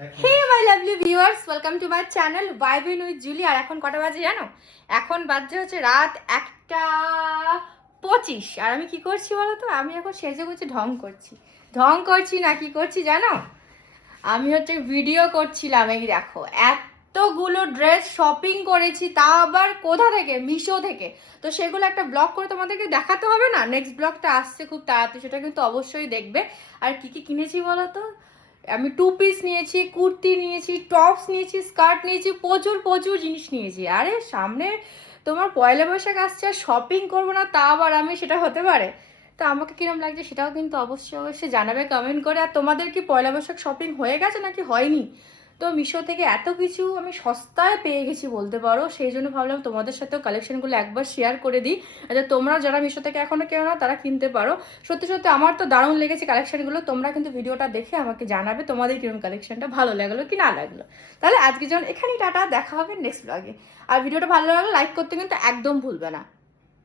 Hey my lovely viewers welcome to my channel vibing with Julie আর এখন কটা বাজে জানো? এখন বাজছে হচ্ছে রাত একটা পঁচিশ। আর আমি কি করছি বলো তো? আমি এখন সেজে গুছে ঢং করছি। ঢং করছি না কি করছি জানো? আমি হচ্ছে ভিডিও করছিলাম এই দেখো এতগুলো ড্রেস শপিং করেছি তা আবার কোথা থেকে? মিশো থেকে। তো সেগুলো একটা ব্লগ করে তোমাদেরকে দেখাতে হবে না? নেক্সট ব্লগটা আসছে খুব তাড়াতাড়ি সেটা কিন্তু অবশ্যই দেখবে। আর কি কি কিনেছি বলো তো? আমি টু পিস নিয়েছি, কুর্তি নিয়েছি টপস নিয়েছি স্কার্ট নিয়েছি, প্রচুর প্রচুর জিনিস নিয়েছি। আরে, সামনে তোমার পয়লা বৈশাখ আসছে, আর শপিং করব না, তা আবার আমি, সেটা হতে পারে? তো আমাকে কিরম লাগছে সেটাও কিন্তু অবশ্যই অবশ্যই জানাবে কমেন্ট করে। আর তোমাদের কি পয়লা বৈশাখ শপিং হয়ে গেছে নাকি হয়নি? তো মিশো থেকে এত কিছু আমি সস্তায় পেয়ে গেছি বলতে পারো, সেই জন্য ভাবলাম তোমাদের সাথেও কালেকশনগুলো একবার শেয়ার করে দিই। যাতে তোমরা যারা মিশো থেকে এখনও কেউ না, তারা কিনতে পারো। সত্যি সত্যি আমার তো দারুণ লেগেছে কালেকশনগুলো তোমরা কিন্তু ভিডিওটা দেখে আমাকে জানাবে তোমাদের কীরকম কালেকশনটা ভালো লাগল কি না লাগল। তাহলে আজকে যখন এখানেই টাটা, দেখা হবে নেক্সট ব্লগে আর ভিডিওটা ভালো লাগলে লাইক করতে কিন্তু একদম ভুলবে না।